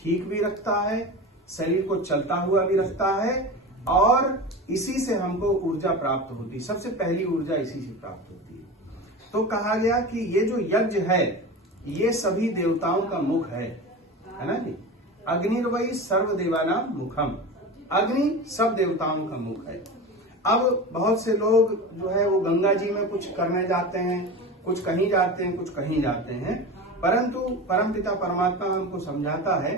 ठीक भी रखता है, शरीर को चलता हुआ भी रखता है, और इसी से हमको ऊर्जा प्राप्त होती है। सबसे पहली ऊर्जा इसी से प्राप्त होती है। तो कहा गया कि ये जो यज्ञ है ये सभी देवताओं का मुख है ना जी। अग्निर्वै सर्व देवानां मुखम, अग्नि सब देवताओं का मुख है। अब बहुत से लोग जो है वो गंगा जी में कुछ करने जाते हैं, कुछ कहीं जाते हैं, कुछ कहीं जाते हैं, परंतु परमपिता परमात्मा हमको समझाता है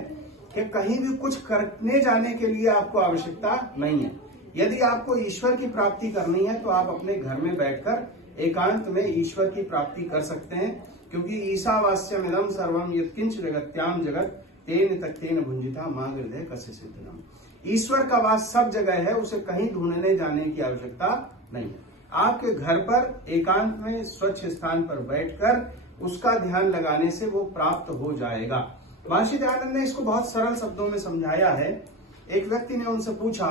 कि कहीं भी कुछ करने जाने के लिए आपको आवश्यकता नहीं है। यदि आपको ईश्वर की प्राप्ति करनी है तो आप अपने घर में बैठकर एकांत में ईश्वर की प्राप्ति कर सकते हैं, क्योंकि ईशावास्यम इदं सर्वम यत्किंच जगत्याम जगत तेन तक्तेन भुंजिता मां हृदय कस्य सिद्धनम। ईश्वर का वास सब जगह है, उसे कहीं ढूंढने जाने की आवश्यकता नहीं है। आपके घर पर एकांत में स्वच्छ स्थान पर बैठकर उसका ध्यान लगाने से वो प्राप्त हो जाएगा। महर्षि दयानंद ने इसको बहुत सरल शब्दों में समझाया है। एक व्यक्ति ने उनसे पूछा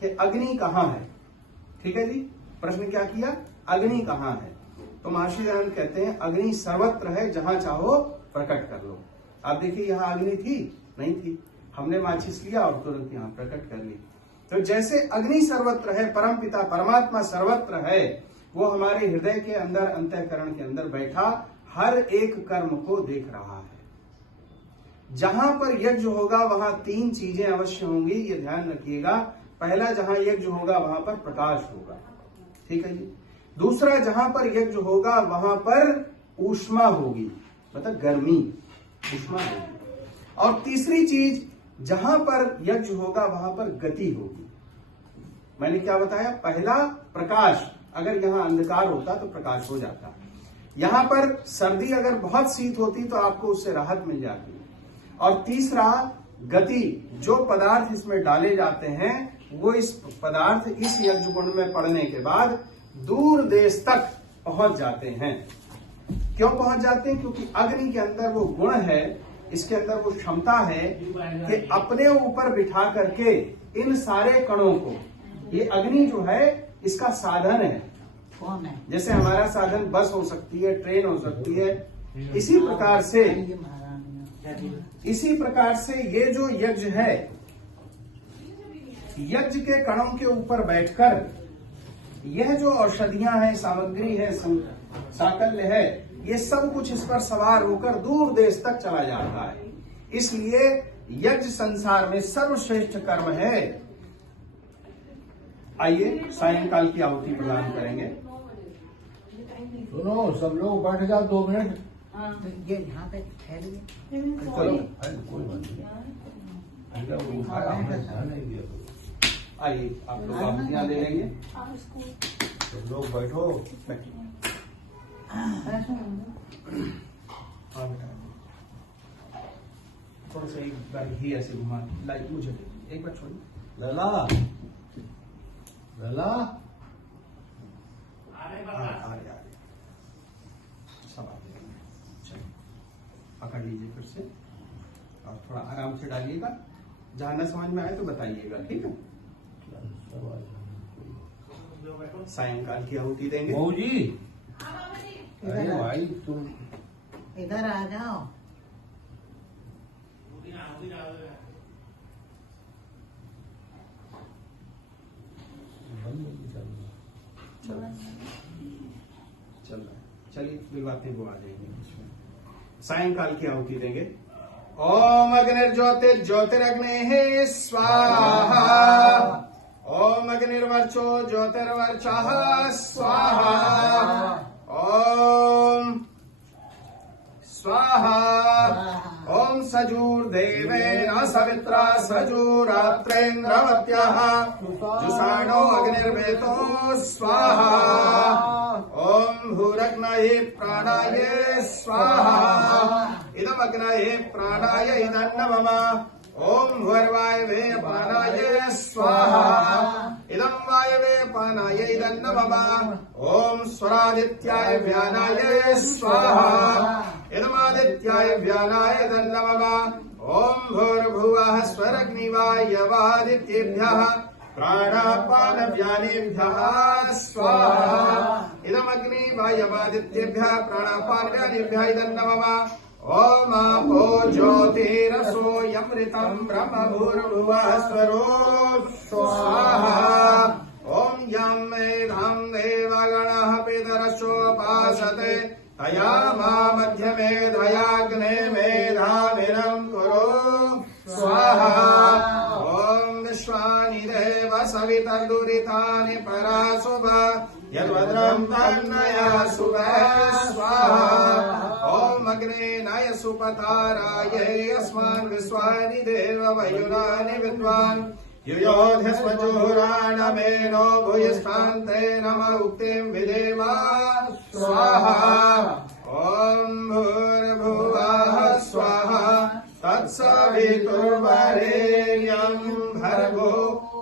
कि अग्नि कहाँ है। ठीक है जी, प्रश्न क्या किया, अग्नि कहाँ है। तो महर्षि दयानंद कहते हैं अग्नि सर्वत्र है, जहां चाहो प्रकट कर लो। आप देखिए यहाँ अग्नि थी नहीं थी, हमने माचिस लिया और तुरंत यहाँ प्रकट कर ली। तो जैसे अग्नि सर्वत्र है, परमपिता परमात्मा सर्वत्र है, वो हमारे हृदय के अंदर अंतःकरण के अंदर बैठा हर एक कर्म को देख रहा है। जहां पर यज्ञ होगा वहां तीन चीजें अवश्य होंगी, ये ध्यान रखिएगा। पहला, जहां यज्ञ होगा वहां पर प्रकाश होगा, ठीक है जी। दूसरा, जहां पर यज्ञ होगा वहां पर ऊष्मा होगी, मतलब गर्मी, ऊष्मा होगी। और तीसरी चीज, जहां पर यज्ञ होगा वहां पर गति होगी। मैंने क्या बताया, पहला प्रकाश, अगर यहाँ अंधकार होता तो प्रकाश हो जाता। यहाँ पर सर्दी अगर बहुत शीत होती तो आपको उससे राहत मिल जाती। और तीसरा गति, जो पदार्थ इसमें डाले जाते हैं वो इस पदार्थ इस यज्ञ गुण में पड़ने के बाद दूर देश तक पहुंच जाते हैं। क्यों पहुंच जाते हैं, क्योंकि अग्नि के अंदर वो गुण है, इसके अंदर वो क्षमता है कि अपने ऊपर बिठा करके इन सारे कणों को, ये अग्नि जो है इसका साधन है। कौन है? जैसे हमारा साधन बस हो सकती है, ट्रेन हो सकती है, इसी प्रकार से ये जो यज्ञ है, यज्ञ के कणों के ऊपर बैठकर यह जो औषधियां हैं, सामग्री है, साकल्य है, ये सब कुछ इस पर सवार होकर दूर देश तक चला जाता है। इसलिए यज्ञ संसार में सर्वश्रेष्ठ कर्म है। आइए सायंकाल की आहुति प्रदान करेंगे। सुनो, सब लोग बैठ जाओ 2 मिनट। ये यहाँ पे ठहरिए। चलो, कोई बात नहीं, उठाया हमने, ध्यान नहीं दिया। आइए आप लोग आहुतियां ले लेंगे। सब लोग बैठो। थोड़ा सा एक बार ही ऐसे घुमा, लाइट मुझे एक बार छोड़िए। लला, लला, आ रहे सब आ गए। चलिए पकड़ लीजिए फिर से और थोड़ा आराम से डालिएगा। जहां न समझ में आए तो बताइएगा, ठीक है। सायंकाल की आहुति देंगे। बहू जी, अरे भाई तुम इधर आ जाओ। चल रहा है, चलिए कोई बात नहीं, वो आ जाएंगे इसमें। सायंकाल की आहुति देंगे। ओम अग्निर्ज्योतिर ज्योतिरग्ने स्वाहा। ओम अग्निर्वर्चो ज्योतिर्वर्चः स्वाहा। ओम स्वाहा। ओम सजूर्देवेन सवित्रा सजूरात्रेन्द्रवत्यः जुषाणो अग्निर्वेतो स्वाहा। ओम भूरग्नये प्राणाये स्वाहा। इदम अग्नये प्राणाय इदन्नमः। ओम भूर्वायवे प्राणाय स्वाहा। इदम वायवे प्राणाय इदन्नमः। ओम स्वरादित्याय व्यानाय स्वाहा। इदमादित्याय व्यानाय इदन्नमः। ओम भूर्भुवः स्वरग्निवायवादित्येभ्यः प्राणापान व्यानेभ्यः स्वाहा। इदम अग्नि वायवादित्येभ्यः प्राणापान व्यानेभ्यः इदन्नमः। ओम आपो ज्योतिरसो यमृतं ब्रह्म भूर्भुवः स्वरो स्वाहा ॐ यं मेधां देवगणः पितरश्चोपासते तया मा मध्य मेधयाग्ने मेधाविनं कुरु स्वाहा ॐ विश्वानि देव सवितर्दुरितानि पराशुभ यद्भद्रं तन्नया शुभः स्वाहा ॐ अग्ने नय सुपतारायै अस्मान् विश्वानि देव वयुरानि विद्वान् युयोध्यस्वचोराणमेनो भूयस्थान्ते नम उक्तिं विदेवा स्वाहा ॐ भूर्भुवः स्वाहा तत्सवितुर्वरेण्यं भर्गो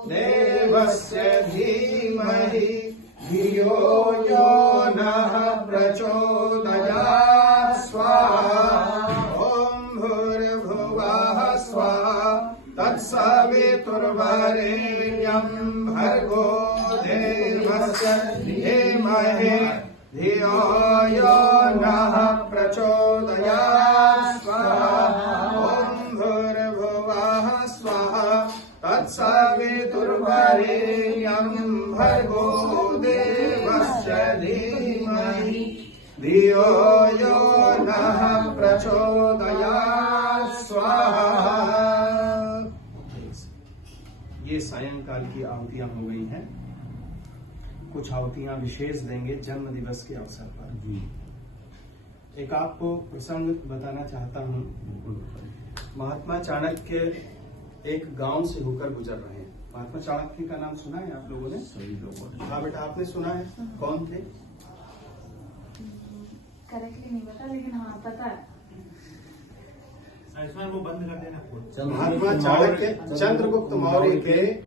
देवस्य धीमहि धियो यो नः प्रचोदयात् स्वाहा ॐ भूर्भुवः स्वाहा तत्सवितुर्वरेण्यं भर्गो देवस्य धीमहि धियो यो नः प्रचोदयात् स्वाहा ॐ भूर्भुवः स्वाहा तत्सवितुर्वरेण्यं भर्गो देवस्य धीमहि धियो यो नः प्रचोदयात् स्वाहा। ये सायंकाल की आहुतियां हो गई हैं। कुछ आहुतियां विशेष देंगे जन्म दिवस के अवसर पर। जी एक आपको प्रसंग बताना चाहता हूं। महात्मा चाणक्य एक गांव से होकर गुजर रहे हैं। महात्मा चाणक्य का नाम सुना है आप लोगों ने? सभी लोगों ने। हाँ बेटा, आपने सुना है? कौन थे? करेक्टली नहीं पता, लेकिन हाँ पता है। इसमें वो बंद कर देना। महात्मा चाणक्य चंद्रगुप्त मौर्य के